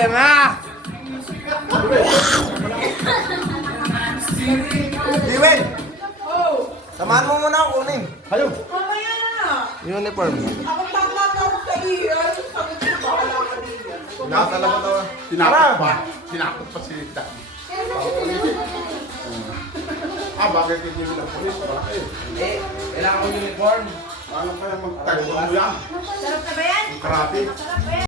yan na! Liwen! Samahan mo muna ako kunin. Hayo! Mamaya na. Uniform. Ako tamatawag sa iyo. Sabi ko, bahala ka dito. Nakatalaga tawa. Tinakot pa si Daddy. Bakit hindi mo ng polis? Bakit? Kailangan ko uniform. Paano kaya magtago mo yan? Sarap na ba yan? Karate. Sarap ba yan?